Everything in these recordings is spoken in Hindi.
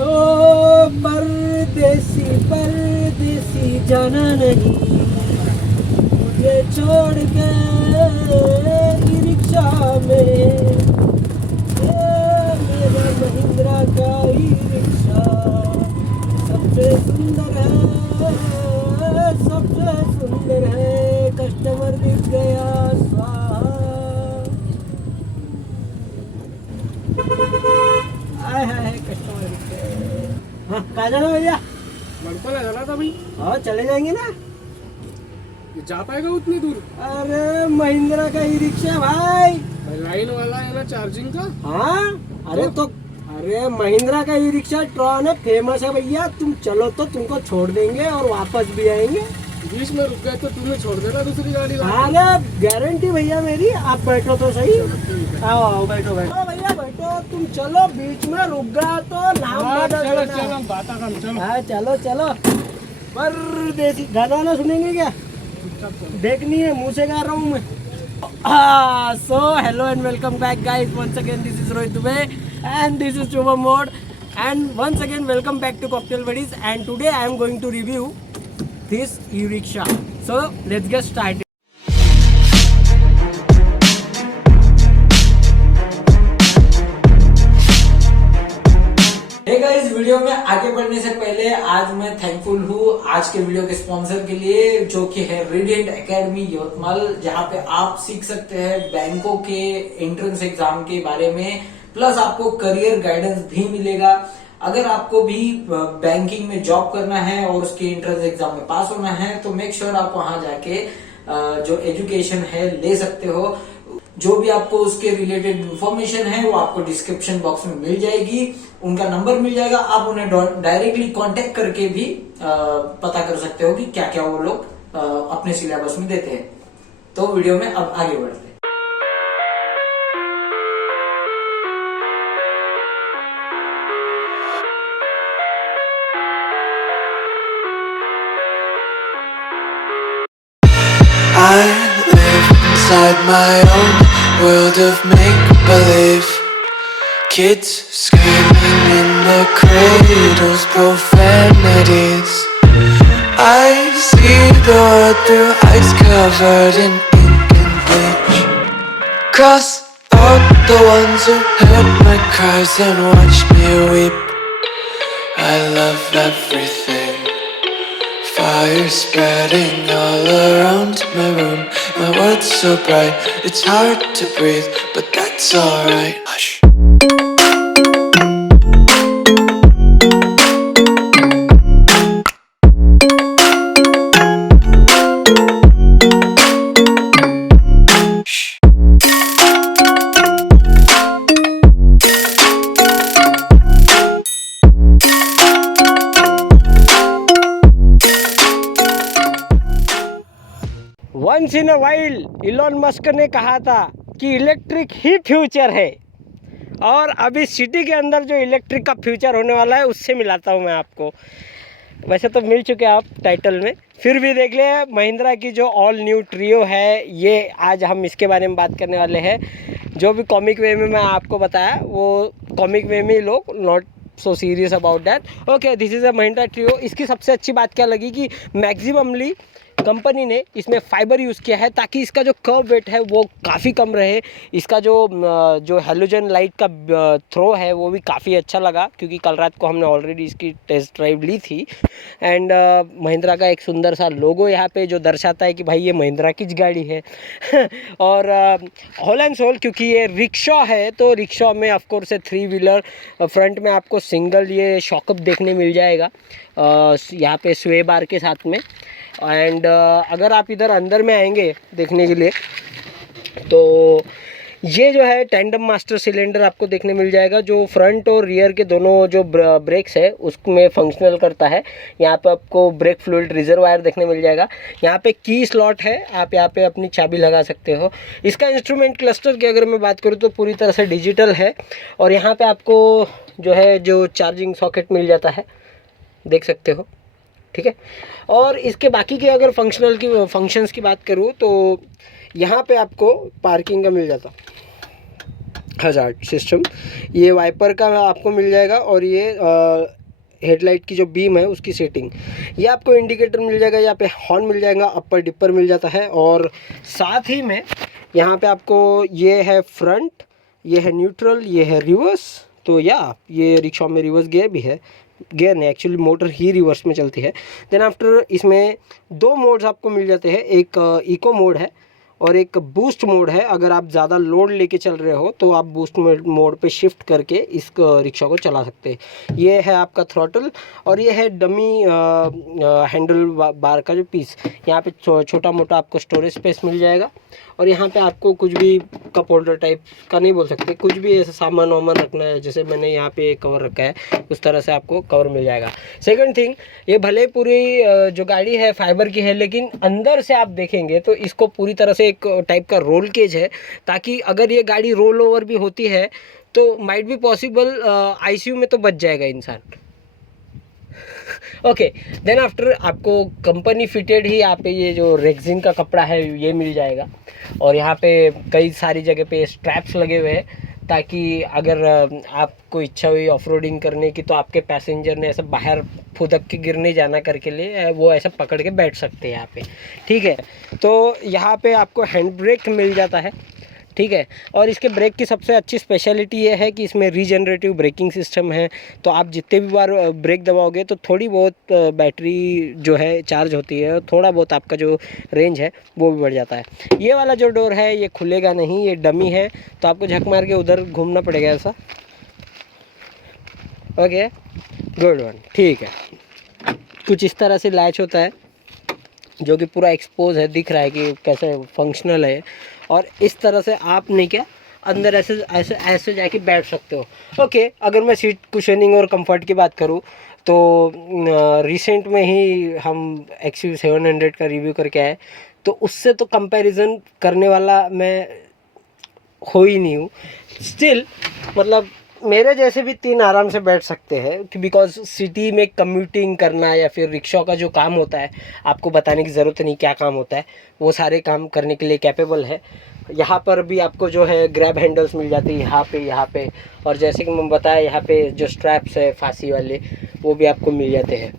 ओ परदेसी परदेसी जाना नहीं मुझे छोड़ के ई रिक्शा में, मेरा महिंद्रा का ई रिक्शा सबसे सुंदर है, सबसे सुंदर है। कस्टमर दिख गया आए हाय कस्टमर दिख गए। हाँ कहाँ जाना भैया? मणिपाल जाना था भाई। हाँ चले जाएंगे ना। ये जा पाएगा उतनी दूर? अरे महिंद्रा का ई रिक्शा भाई। लाइन वाला है ना चार्जिंग का? हाँ अरे महिंद्रा का ई रिक्शा ट्रॉन है, फेमस है भैया। तुम चलो तो तुमको छोड़ देंगे और वापस भी आएंगे। बीच में रुक गए तो तुम्हें छोड़ देना दूसरी गाड़ी ला। अरे गारंटी भैया मेरी। आप बैठो तो सही। आओ आओ बैठो बैठो भैया बैठो। तुम चलो, बीच में रुक गया तो नाम बदल चलो देना। चलो बात कर चलो। हाँ चलो चलो। परदेसी गाना ना सुनेंगे क्या? देखनी है, मुंह से गा रहा हूँ मैं। So hello and welcome back guys. Once again this is Rohit Dubey and this is Shubham Mode, and once again welcome back to Cocktail Buddies, and today I am going to review this e-rickshaw. So let's get started. Hey guys, video में आगे बढ़ने से पहले आज मैं थैंकफुल हूँ आज के वीडियो के स्पॉन्सर के लिए, जो कि है रेडिएंट एकेडमी यवतमाल, जहाँ पे आप सीख सकते हैं बैंकों के एंट्रेंस एग्जाम के बारे में, प्लस आपको करियर गाइडेंस भी मिलेगा। अगर आपको भी बैंकिंग में जॉब करना है और उसके एंट्रेंस एग्जाम में पास होना है तो मेक श्योर आप वहां जाके जो एजुकेशन है ले सकते हो। जो भी आपको उसके रिलेटेड इंफॉर्मेशन है वो आपको डिस्क्रिप्शन बॉक्स में मिल जाएगी, उनका नंबर मिल जाएगा। आप उन्हें डायरेक्टली कांटेक्ट करके भी पता कर सकते हो कि क्या क्या वो लोग अपने सिलेबस में देते हैं। तो वीडियो में अब आगे बढ़ते हैं। I live inside my own world of make-believe. Kids screaming in the cradles, profanities. I see the world through eyes covered in ink and bleach. Cross out the ones who heard my cries and watched me weep. I love everything. Fire spreading all around my room. My world's so bright, it's hard to breathe, but that's alright. Hush. Once in a while Elon Musk ने कहा था कि इलेक्ट्रिक ही फ्यूचर है, और अभी सिटी के अंदर जो इलेक्ट्रिक का फ्यूचर होने वाला है उससे मिलाता हूँ मैं आपको। वैसे तो मिल चुके आप टाइटल में, फिर भी देख ले। महिंद्रा की जो ऑल न्यू ट्रियो है, ये आज हम इसके बारे में बात करने वाले हैं। जो भी कॉमिक वे में मैं आपको बताया वो कॉमिक वे में लोग not so serious about that. Okay, this is a Mahindra trio. इसकी सबसे अच्छी बात क्या लगी कि मैक्सिममली कंपनी ने इसमें फाइबर यूज़ किया है ताकि इसका जो कर्व वेट है वो काफ़ी कम रहे। इसका जो हैलोजन लाइट का थ्रो है वो भी काफ़ी अच्छा लगा, क्योंकि कल रात को हमने ऑलरेडी इसकी टेस्ट ड्राइव ली थी। एंड महिंद्रा का एक सुंदर सा लोगो यहाँ पे जो दर्शाता है कि भाई ये महिंद्रा की गाड़ी है। और होल एंड सोल, क्योंकि ये रिक्शा है तो रिक्शा में ऑफकोर्स है 3 व्हीलर। फ्रंट में आपको सिंगल ये शॉकअप देखने मिल जाएगा यहाँ पे स्वे बार के साथ में। एंड अगर आप इधर अंदर में आएंगे देखने के लिए तो ये जो है टैंडम मास्टर सिलेंडर आपको देखने मिल जाएगा, जो फ्रंट और रियर के दोनों जो ब्रेक्स है उसमें फंक्शनल करता है। यहाँ पे आपको ब्रेक फ्लूइड रिजर्वायर देखने मिल जाएगा। यहाँ पे की स्लॉट है, आप यहाँ पे अपनी चाबी लगा सकते हो। इसका इंस्ट्रूमेंट क्लस्टर की अगर मैं बात करूँ तो पूरी तरह से डिजिटल है, और यहाँ पे आपको जो है जो चार्जिंग सॉकेट मिल जाता है, देख सकते हो, ठीक है। और इसके बाकी के अगर फंक्शंस की बात करूँ तो यहाँ पे आपको पार्किंग का मिल जाता, हजार्ड सिस्टम, ये वाइपर का आपको मिल जाएगा, और ये हेडलाइट की जो बीम है उसकी सेटिंग, ये आपको इंडिकेटर मिल जाएगा, यहाँ पे हॉर्न मिल जाएगा, अपर डिपर मिल जाता है, और साथ ही में यहाँ पे आपको ये है फ्रंट, ये है न्यूट्रल, ये है रिवर्स। तो ये रिक्शा में रिवर्स गियर भी है, गियर नहीं एक्चुअली मोटर ही रिवर्स में चलती है। देन आफ्टर इसमें 2 मोड्स आपको मिल जाते हैं, एक इको मोड है और एक बूस्ट मोड है। अगर आप ज़्यादा लोड लेके चल रहे हो तो आप बूस्ट मोड पे शिफ्ट करके इस रिक्शा को चला सकते हैं। ये है आपका थ्रॉटल, और ये है डमी हैंडल बार का जो पीस, यहाँ पे छोटा मोटा आपको स्टोरेज स्पेस मिल जाएगा, और यहाँ पे आपको कुछ भी कप होल्डर टाइप का नहीं बोल सकते, कुछ भी ऐसा सामान वामान रखना है, जैसे मैंने यहाँ पे कवर रखा है उस तरह से आपको कवर मिल जाएगा। सेकंड थिंग, ये भले पूरी जो गाड़ी है फाइबर की है, लेकिन अंदर से आप देखेंगे तो इसको पूरी तरह से एक टाइप का रोल केज है, ताकि अगर ये गाड़ी रोल ओवर भी होती है तो माइट भी पॉसिबल आईसीयू में तो बच जाएगा इंसान। ओके, देन आफ्टर आपको कंपनी फिटेड ही यहाँ पे ये जो रेक्सिन का कपड़ा है ये मिल जाएगा, और यहाँ पे कई सारी जगह पे स्ट्रैप्स लगे हुए हैं, ताकि अगर आपको इच्छा हुई ऑफरोडिंग करने की तो आपके पैसेंजर ने ऐसा बाहर फुदक के गिर नहीं जाना करके लिए वो ऐसा पकड़ के बैठ सकते हैं यहाँ पे, ठीक है। तो यहाँ पे आपको हैंड ब्रेक मिल जाता है, ठीक है, और इसके ब्रेक की सबसे अच्छी स्पेशलिटी ये है कि इसमें रीजनरेटिव ब्रेकिंग सिस्टम है। तो आप जितने भी बार ब्रेक दबाओगे तो थोड़ी बहुत बैटरी जो है चार्ज होती है, थोड़ा बहुत आपका जो रेंज है वो भी बढ़ जाता है। ये वाला जो डोर है ये खुलेगा नहीं, ये डमी है, तो आपको झक मार के उधर घूमना पड़ेगा ऐसा। ओके, गुड वन, ठीक है। कुछ इस तरह से लैच होता है जो कि पूरा एक्सपोज है, दिख रहा है कि कैसे फंक्शनल है, और इस तरह से आप नहीं क्या अंदर ऐसे ऐसे ऐसे जाके बैठ सकते हो। ओके, अगर मैं सीट कुशनिंग और कंफर्ट की बात करूँ तो रिसेंट में ही हम XUV700 का रिव्यू करके आए, तो उससे तो कंपैरिजन करने वाला मैं हो ही नहीं हूँ। स्टिल मतलब मेरे जैसे भी 3 आराम से बैठ सकते हैं, बिकॉज सिटी में कम्यूटिंग करना या फिर रिक्शा का जो काम होता है आपको बताने की ज़रूरत नहीं क्या काम होता है, वो सारे काम करने के लिए कैपेबल है। यहाँ पर भी आपको जो है ग्रैब हैंडल्स मिल जाती है यहाँ पे, और जैसे कि मैं बताया यहाँ पे जो स्ट्रैप्स है फांसी वाले वो भी आपको मिल जाते हैं।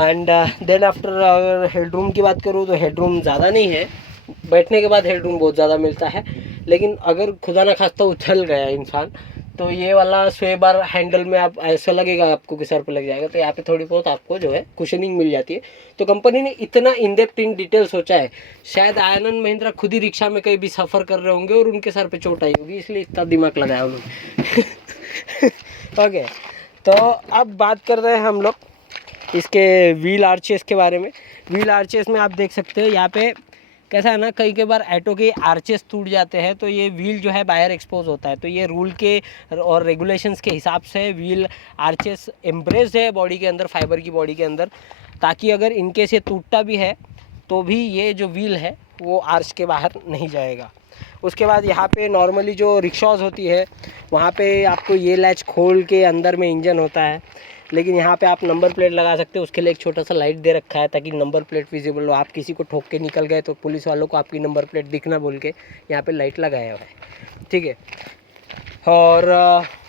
एंड देन आफ्टर अगर हेडरूम की बात करूँ तो हेडरूम ज़्यादा नहीं है, बैठने के बाद हेडरूम बहुत ज़्यादा मिलता है, लेकिन अगर खुदा ना खास्ता उछल गया इंसान तो ये वाला स्वे बार हैंडल में आप ऐसा लगेगा आपको कि सर पे लग जाएगा, तो यहाँ पे थोड़ी बहुत आपको जो है कुशनिंग मिल जाती है। तो कंपनी ने इतना इन डेप्थ इन डिटेल सोचा है, शायद आनंद महिंद्रा खुद ही रिक्शा में कहीं भी सफ़र कर रहे होंगे और उनके सर पे चोट आई होगी, इसलिए इतना दिमाग लगाया उन्होंने। ओके, तो अब बात कर रहे हैं हम लोग इसके व्हील आर्चेस के बारे में। व्हील आर्चेस में आप देख सकते हो यहाँ पे कैसा है ना, कई बार ऑटो के आर्चेस टूट जाते हैं तो ये व्हील जो है बाहर एक्सपोज होता है, तो ये रूल के और रेगुलेशंस के हिसाब से व्हील आर्चेस एम्ब्रेस्ड है बॉडी के अंदर, फाइबर की बॉडी के अंदर, ताकि अगर इनकेस ये टूटता भी है तो भी ये जो व्हील है वो आर्च के बाहर नहीं जाएगा। उसके बाद यहाँ पे नॉर्मली जो रिक्शाज होती है वहाँ पे आपको ये लैच खोल के अंदर में इंजन होता है, लेकिन यहाँ पे आप नंबर प्लेट लगा सकते हो, उसके लिए एक छोटा सा लाइट दे रखा है ताकि नंबर प्लेट विजिबल हो। आप किसी को ठोक के निकल गए तो पुलिस वालों को आपकी नंबर प्लेट दिखना बोल के यहाँ पे लाइट लगाया हुआ है, ठीक है। और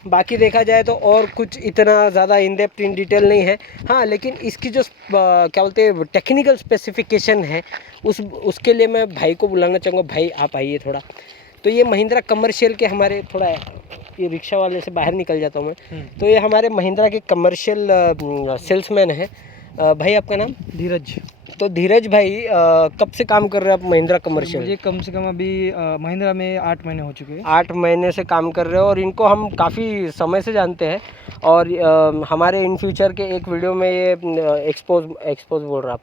बाकी देखा जाए तो और कुछ इतना ज़्यादा इन डेप्थ इन डिटेल नहीं है, हाँ, लेकिन इसकी जो क्या बोलते हैं टेक्निकल स्पेसिफिकेशन है उसके लिए मैं भाई को बुलाना चाहूँगा। भाई आप आइए थोड़ा। तो ये महिंद्रा कमर्शियल के हमारे, थोड़ा ये रिक्शा वाले से बाहर निकल जाता हूँ मैं, तो ये हमारे महिंद्रा के कमर्शियल सेल्समैन है। भाई आपका नाम? धीरज। तो धीरज भाई कब से काम कर रहे हैं आप महिंद्रा कमर्शियल? मुझे कम से कम अभी महिंद्रा में 8 महीने हो चुके हैं। 8 महीने से काम कर रहे हो, और इनको हम काफ़ी समय से जानते हैं, और हमारे इन फ्यूचर के एक वीडियो में ये एक्सपोज बोल रहा आप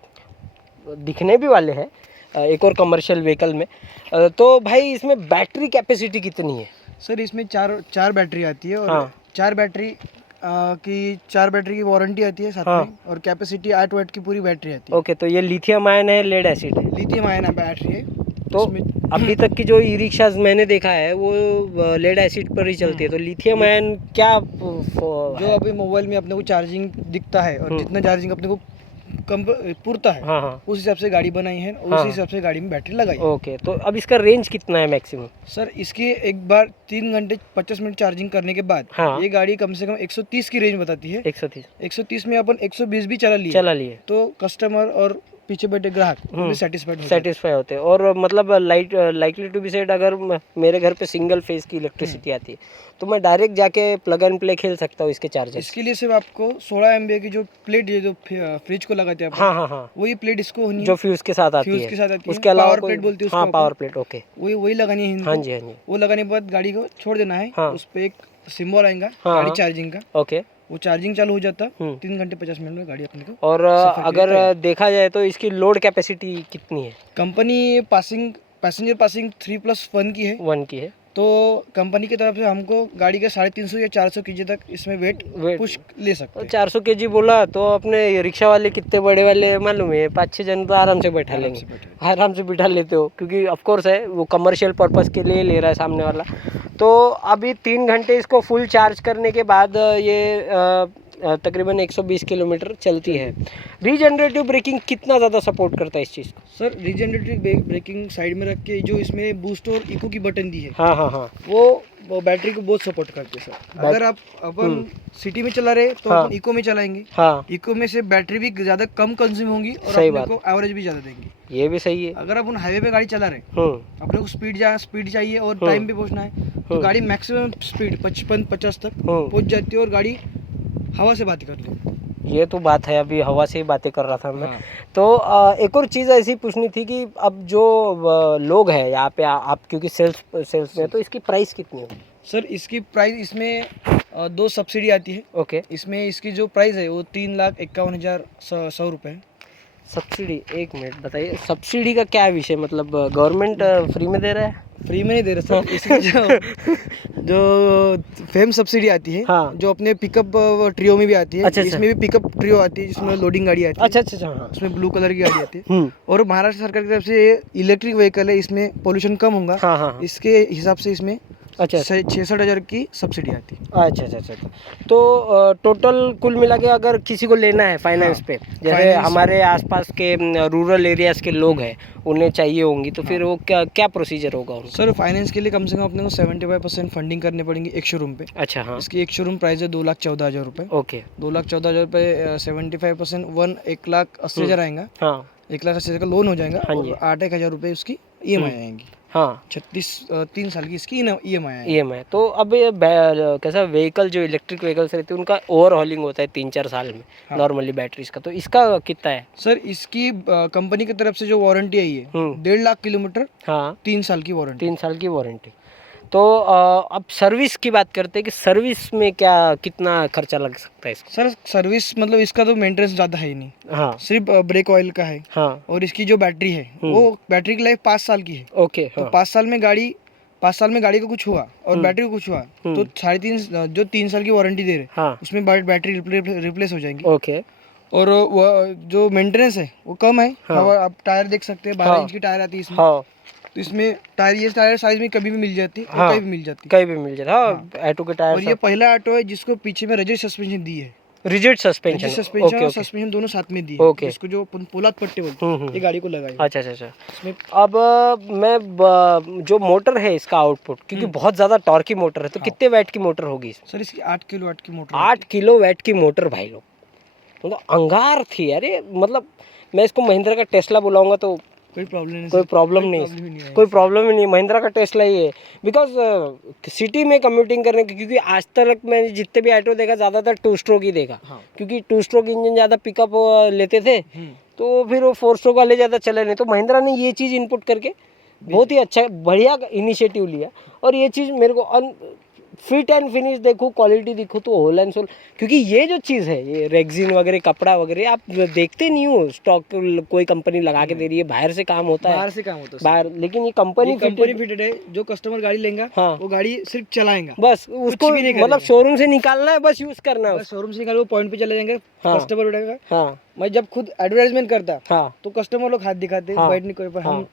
दिखने भी वाले हैं एक और कमर्शियल व्हीकल में। तो भाई इसमें बैटरी कैपेसिटी कितनी है? सर इसमें चार बैटरी आती है, और हाँ। 4 बैटरी की वारंटी आती है साथ हाँ। में, और कैपेसिटी 8 वाट की पूरी बैटरी आती है। ओके, तो ये लिथियम आयन है, लेड एसिड है? लिथियम आयन बैटरी है। तो अभी तक की जो ई रिक्शाज मैंने देखा है वो लेड एसिड पर ही चलती है, तो लिथियम आयन क्या जो अभी मोबाइल में अपने को चार्जिंग दिखता है और जितना चार्जिंग अपने को पुरता है हाँ हाँ उस हिसाब से गाड़ी बनाई है, हाँ। उस हिसाब से गाड़ी में बैटरी लगाई है। ओके, तो अब इसका रेंज कितना है मैक्सिमम? सर इसकी एक बार 3 घंटे 50 मिनट चार्जिंग करने के बाद हाँ। ये गाड़ी कम से कम 130 की रेंज बताती है। 130 130 में अपन 120 भी चला लिए चला लिए, तो कस्टमर और पीछे बैठे ग्राहक भी सेटिस्फाइड हो जाते हैं। सेटिस्फाई होते हैं। और मतलब लाइकली टू बी सेड, अगर मेरे घर पे सिंगल फेज की इलेक्ट्रिसिटी आती है तो मैं डायरेक्ट जाके प्लग एंड प्ले खेल सकता हूँ इसके चार्जर? इसके लिए सिर्फ आपको 16 एमबी की जो प्लेट है जो फ्रिज को लगाते हैं अपन, हाँ हाँ हाँ, वही प्लेट इसको होनी जो है। फ्यूज के साथ आती फ्यूज है, के साथ आती है, उसके अलावा पावर कोई- प्लेट बोलते हैं हाँ उसको पावर अपन। Plate, okay. वही लगानी है इनको। हाँ जी हाँ जी, वो लगाने के बाद गाड़ी को छोड़ देना है, हाँ। उस पे एक सिंबल आएगा हाँ, गाड़ी हाँ। चार्जिंग का, ओके। वो चार्जिंग चालू हो जाता हम्म। 3 घंटे 50 मिनट में गाड़ी अपने को। और सफर के लिए अगर तैयार। देखा जाए तो इसकी लोड कैपेसिटी कितनी है? कंपनी पैसेंजर पासिंग 3+1 की है, 1 की है। तो कंपनी की तरफ से हमको गाड़ी का 350 या 400 kg तक इसमें वेट पुश ले सकते तो हैं। 400 kg बोला तो अपने रिक्शा वाले कितने बड़े वाले मालूम है, 5-6 जन तो आराम से बैठा लेंगे, आराम से बिठा लेते हो, क्योंकि ऑफ कोर्स है वो कमर्शियल पर्पस के लिए ले रहा है सामने वाला। तो अभी 3 घंटे इसको फुल चार्ज करने के बाद ये तकरीबन 120 किलोमीटर चलती है। रीजनरेटिव ब्रेकिंग कितना ज़्यादा सपोर्ट करता है इस चीज़ को? सर रीजनरेटिव ब्रेकिंग साइड में रख के जो इसमें बूस्ट और इको की बटन दी है, हाँ हाँ हाँ, वो बैटरी को बहुत सपोर्ट करते हैं सर। अगर अपन सिटी में चला रहे तो हाँ। अपन इको में चलाएंगे, हाँ इको में से बैटरी भी ज़्यादा कम कंज्यूम होगी और सही अपने बात। को एवरेज भी ज़्यादा देंगी। ये भी सही है। अगर अपन हाईवे पे गाड़ी चला रहे, अपने को स्पीड चाहिए और टाइम पे पहुंचना है, तो गाड़ी मैक्सिमम स्पीड 55-50 तक पहुंच जाती है और गाड़ी हवा से बात कर लो। ये तो बात है, अभी हवा से ही बातें कर रहा था मैं। हाँ। तो एक और चीज़ ऐसी पूछनी थी कि अब जो लोग हैं यहाँ पे, आप क्योंकि सेल्स में, तो इसकी प्राइस कितनी है? सर इसकी प्राइस इसमें 2 सब्सिडी आती है। ओके। इसमें इसकी जो प्राइस है वो 3,51,100 रुपये है। सब्सिडी, एक मिनट बताइए, सब्सिडी का क्या विषय, मतलब गवर्नमेंट फ्री में दे रहा है? फ्री में नहीं दे रहे सर, इसकी जो फेम सब्सिडी आती है, हाँ। जो अपने पिकअप ट्रियो में भी आती है। अच्छा, अच्छा। इसमें भी पिकअप ट्रियो आती है जिसमें लोडिंग गाड़ी आती है। अच्छा अच्छा अच्छा, हाँ। उसमें ब्लू कलर की गाड़ी आती है। और महाराष्ट्र सरकार की तरफ से ये इलेक्ट्रिक व्हीकल है, इसमें पोल्यूशन कम होगा, हाँ हाँ हाँ। इसके हिसाब से इसमें अच्छा 66,000 की सब्सिडी आती है। अच्छा अच्छा अच्छा। तो टोटल कुल मिला के अगर किसी को लेना है फाइनेंस पे, जैसे फाइनेंस- हमारे आसपास के रूरल एरियाज के लोग हैं, उन्हें चाहिए होंगी, तो फिर वो क्या क्या प्रोसीजर होगा उनका? सर फाइनेंस के लिए कम से कम अपने को 75% फंडिंग करनी पड़ेगी एक शोरूम पे। अच्छा हाँ, इसकी एक शोरूम प्राइस है 2,14,000 रुपये। ओके। 2,14,000 रुपये 75% 1,80,000 आएगा। हाँ 1,80,000 का लोन हो जाएगा हाँ और जी। 8,000 रुपये उसकी EMI आएंगी। हाँ 3 साल की इसकी EMI आएगी। EMI। तो अब ये कैसा व्हीकल, जो इलेक्ट्रिक व्हीकल्स रहते हैं उनका ओवरहॉलिंग होता है 3-4 साल में हाँ। नॉर्मली बैटरीज का, तो इसका कितना है? सर इसकी कंपनी की तरफ से जो वारंटी आई है 1.5 लाख किलोमीटर, हाँ 3 साल की वारंटी। 3 साल की वारंटी। तो अब सर्विस की बात करते हैं कि सर्विस में क्या कितना खर्चा लग सकता है इसका? सर सर्विस मतलब इसका तो मेंटेनेंस ज़्यादा है ही नहीं, हाँ सिर्फ ब्रेक ऑयल का है। हाँ और इसकी जो बैटरी है वो बैटरी की लाइफ 5 साल की है। ओके। तो हाँ 5 साल में गाड़ी को कुछ हुआ और बैटरी को कुछ हुआ तो 3.5 जो 3 साल की वारंटी दे रहे, हाँ उसमें बैटरी रिप्लेस हो जाएंगी। ओके। और वो जो मेंटेनेंस है वो कम है। हाँ। आप टायर देख सकते हैं, 12 इंच की टायर आती है इसमें। हाँ तो इसमें टायर, ये टायर साइज में कभी भी मिल जाती है और हाँ। कहीं भी मिल जाती है। कहीं भी मिल जाता है। हाँ ऑटो के और टायर, ये पहला ऑटो है जिसको पीछे में रिजिड सस्पेंशन दी है। Rigid suspension. Rigid suspension okay और ओके। सस्पेंशन दोनों साथ में दी है। ओके। जिसको जो पोलाद पट्टे बोलते हैं, ये गाड़ी को लगाई है। अच्छा अच्छा अच्छा। इसमें अब जो मोटर है इसका आउटपुट, क्योंकि बहुत ज़्यादा टॉर्की मोटर है, तो कितने वैट की मोटर होगी इसमें? सर इसकी 8 किलो वाट की मोटर 8 किलो वैट की मोटर भाई लोग, मतलब अंगार थी अरे। मतलब मैं इसको महिंद्रा का टेस्ला बुलाऊंगा तो कोई प्रॉब्लम नहीं। कोई प्रॉब्लम नहीं, कोई प्रॉब्लम ही नहीं, महिंद्रा का टेस्ला ही है। बिकॉज सिटी में कम्यूटिंग करने की, क्योंकि आज तक मैंने जितने भी ऑटो देखा ज़्यादातर 2 स्ट्रोक ही देखा। हाँ। क्योंकि 2 स्ट्रोक इंजन ज़्यादा पिकअप लेते थे, तो फिर वो 4 स्ट्रोक वाले ज़्यादा चले नहीं। तो महिंद्रा ने ये चीज़ इनपुट करके बहुत ही अच्छा बढ़िया इनिशिएटिव लिया। और ये चीज़ मेरे को फिट एंड फिनिश देखो, क्वालिटी देखो तो होल एंड सोल। क्योंकि ये जो चीज़ है, ये रेक्सिन वगैरह, कपड़ा वगैरह आप देखते नहीं हो, स्टॉक कोई कंपनी लगा के दे रही है, बाहर से काम होता है, बाहर से काम होता है। बाहर। लेकिन ये कंपनी फिटेड है, जो कस्टमर गाड़ी लेगा हाँ। वो गाड़ी सिर्फ चलाएगा, बस उसको भी नहीं मतलब करेगा। शोरूम से निकालना है, बस यूज़ करना है। शोरूम से निकाल वो पॉइंट पे चले जाएंगे, हाँ। कस्टमर उठेगा। हाँ मैं जब खुद एडवर्टाइजमेंट करता हाँ तो कस्टमर लोग हाथ दिखाते, हाँ। बैठ नहीं कोई, पर हम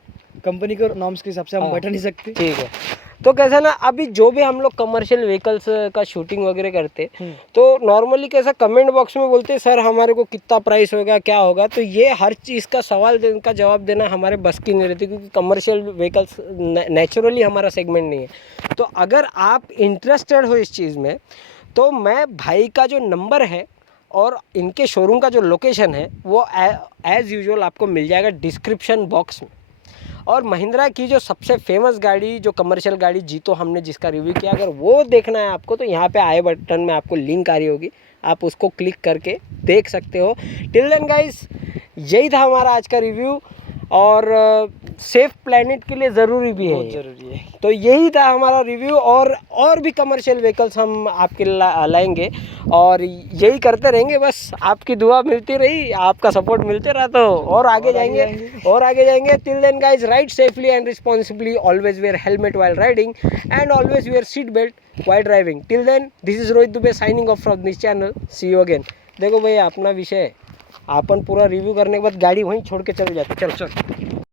कंपनी के नॉर्म्स के हिसाब से हम हाँ। बैठा नहीं सकते। ठीक है। तो कैसा ना, अभी जो भी हम लोग कमर्शियल व्हीकल्स का शूटिंग वगैरह करते तो नॉर्मली कैसा कमेंट बॉक्स में बोलते सर हमारे को कितना प्राइस होगा, क्या होगा। तो ये हर चीज़ का सवाल का जवाब देना हमारे बस की नहीं रहती, क्योंकि कमर्शियल व्हीकल्स नेचुरली हमारा सेगमेंट नहीं है। तो अगर आप इंटरेस्टेड हो इस चीज़ में, तो मैं भाई का जो नंबर है और इनके शोरूम का जो लोकेशन है वो एज़ यूजुअल आपको मिल जाएगा डिस्क्रिप्शन बॉक्स में। और महिंद्रा की जो सबसे फेमस गाड़ी, जो कमर्शियल गाड़ी जीतो हमने जिसका रिव्यू किया, अगर वो देखना है आपको तो यहाँ पे आई बटन में आपको लिंक आ रही होगी, आप उसको क्लिक करके देख सकते हो। टिल देन गाइस, यही था हमारा आज का रिव्यू, और सेफ प्लैनेट के लिए ज़रूरी भी है, बहुत ज़रूरी है। तो यही था हमारा रिव्यू। और भी कमर्शियल व्हीकल्स हम आपके लाएंगे और यही करते रहेंगे। बस आपकी दुआ मिलती रही, आपका सपोर्ट मिलते रहा तो और आगे जाएंगे। Till then guys, ride safely and responsibly, always wear helmet while riding and always wear seat belt while driving. Till then, this is Rohit Dubey signing off from this channel. See you again. देखो भैया, अपना विषय है, अपन पूरा रिव्यू करने के बाद गाड़ी वहीं छोड़ के चल जाते। चल